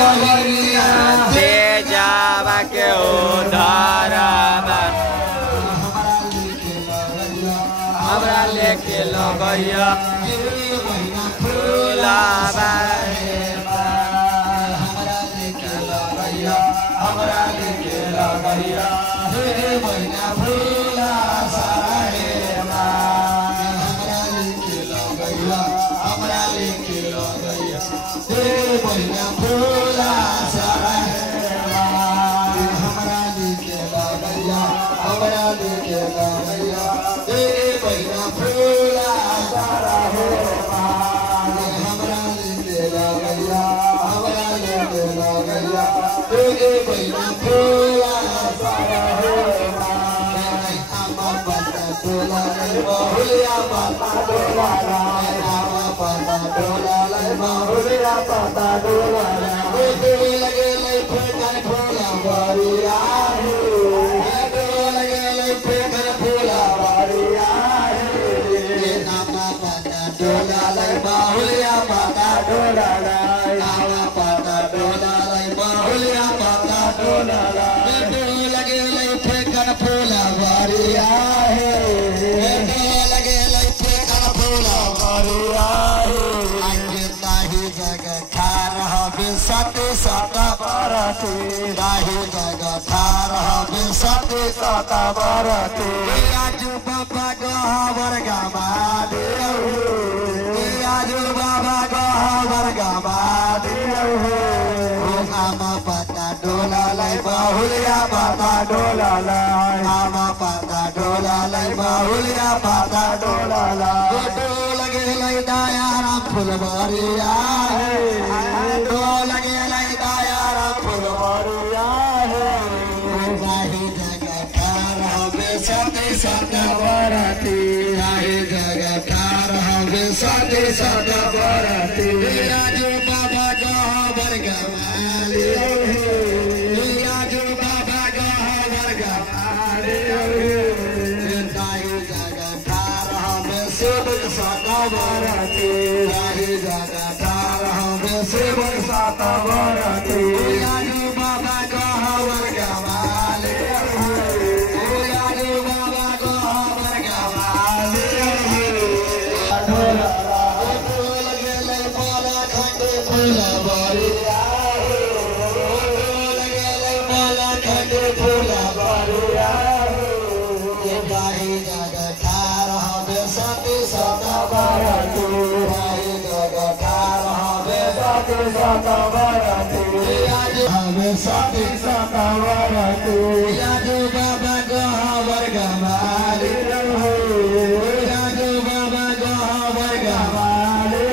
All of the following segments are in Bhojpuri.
बहरिया दे जावा के उधारवा हमरा लेके लगैया फूलावा हमरा लेके लगैया हे मैना फूला साहेबा हमरा लेके लगैया हे मैना फूला साहेबा हमरा लेके लगैया हे मैना फूला साहेबा हमरा लेके लगैया हे मैना फूला साहेबा आमा पता डोला बहुलिया पता डोला आमा पता डोला बहुलिया पता डोला लगे ले फेंकन फूला बरिया लगे ले फेंकन फूला बरिया आमा पता डोला बहुलिया पता डोला आमा पता डोला बहुलिया पता डोला लगे ले फेंकन फूला बरिया लगे ले फेंकन फूला बरिया आगे ताही जगह ठार हबे सते सता बरते ताही जगह ठार हबे सते सता बरते आजू बाबा गहवर गमा देऊ आजू बाबा गहवर गमा देऊ आमा पता डोला लाई बहुलिया पता डोला लाई आमा पता डोला लाई बहुलिया पता डोला लाई लगे लाई दाया राम फुलवरिया लगे लाई दाया राम फुलवरिया राही जगह ठार हबे सते सता बरती राही जगह ठार हबे सते सता बरती राजू बाबा गहवर गवाली राजू बाबा गहवर गवाली राही जगह ठार हबे सते सता बरती राही जगह ठार हबे सते सता बरती राजू बाबा गहवर गवाली राजू बाबा गहवर गवाली लगे ले बाला खंडे फूला बरिया लगे ले बाला खंडे फूला बरिया राही जगह ठार हबे सते सता बरती राही जगह ठार हबे सते सता बरती हबे सते सता बरती राजू बाबा गहवर गवाली राजू बाबा गहवर गवाली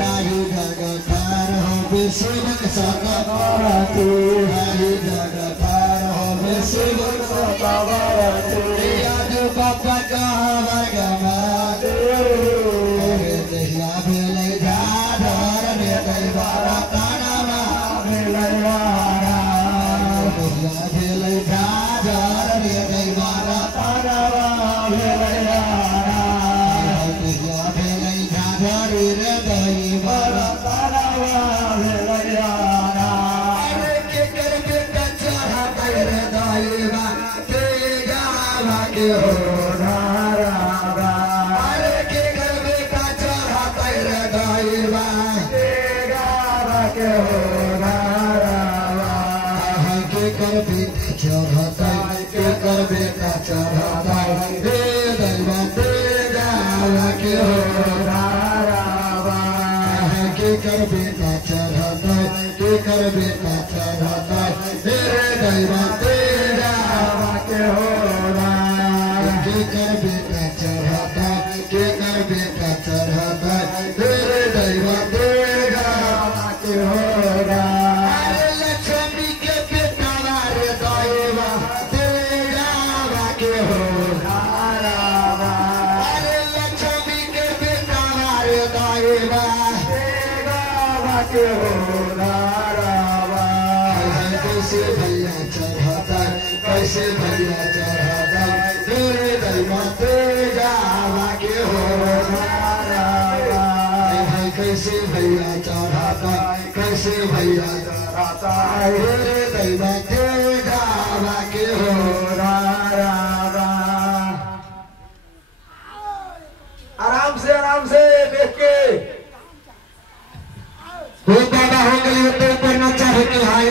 राही जगह ठार हबे सेवक सता बरती राही जगह ठार हबे सेवक सता बरती राजू बाबा गहवर गवाली दहिया भेलै झाधर में दैवारा तानामा भेलै वारा दहिया भेलै झाधर में दैवारा तानामा भेलै वारा दहिया भेलै झाधर रे दैवारा तानामा भेलै वारा अरे के कर बेटा चढ़ा कर दैवा ते गावा के हो नारावा अरे के कर बेटा चढ़ा कर दैवा ते गावा के हो नारावा के कर बेटा चढ़ा के कर बेटा चढ़ा रे दैवा ते गावा के हो नारावा के कर बेटा चढ़ा के कर बेटा चढ़ा रे दैवा ते गावा के हो के कर बेटा चढ़ा के कर बेटा चढ़ा रे दैवा ते गावा के हो अरे लक्ष्मी के बेटा रे दैवा ते गावा के हो अरे लक्ष्मी के बेटा रे दैवा ते गावा के हो कैसे भैया चढ़ाता कैसे भैया चढ़ाता तेरे दैवा ते गावा के हो भाई कैसे भैया चढ़ाता कैसे से भैया जराता है दैवा के जावा के हो रावा। आराम से देख के वो बाबा हो गई तो ऊपर न चाहे कि हाय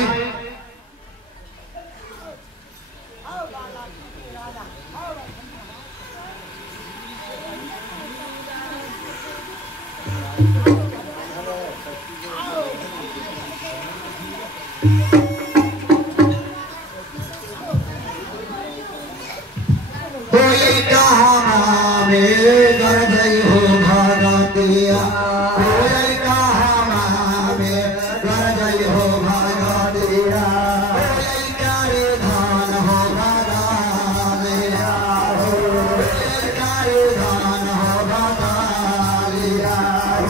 कोई कहा में गरजई हो भगतिया कोई कहा में गरजई हो भगतिया कोई करे धान हो भगतिया कोई करे धान हो भगतिया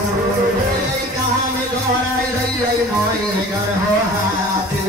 कोई कहा में गरई रही मोई गर हो हाथी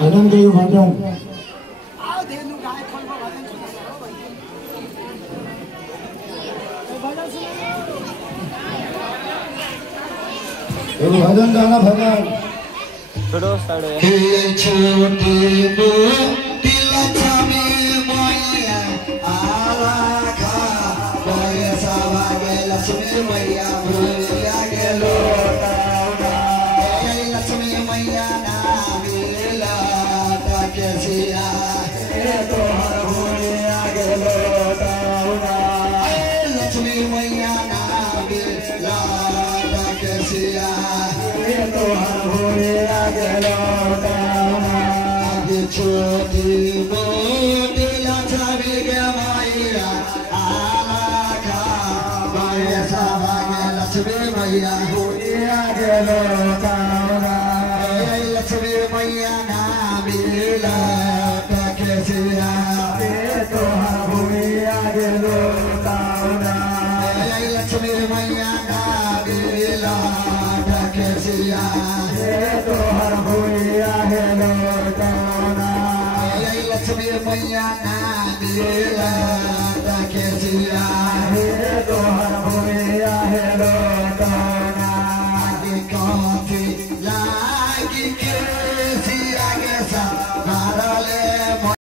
भजन के भजन भजन गाना भजन छोड़ो साड़े छोटी मोटी लक्ष्मी मैया आला पैसा भागे लक्ष्मी मैया भूलिया गेलो लक्ष्मी मैया नामिला तकेसिया तोहर भूलिया गेलो लक्ष्मी मैया नामिला तकेसिया तोहर भूलिया गेलो छोटी मोटी लक्ष्मी के मैया आला पैसा भागे लक्ष्मी मैया भूलिया गेलो लक्ष्मी मैया नामिला तकेसिया तोहर भूलिया गेलो लक्ष्मी मैया नामिला तकेसिया तोहर भूलिया गेलो लक्ष्मी मैया नामिला तकेसिया तोहर भूलिया गेलो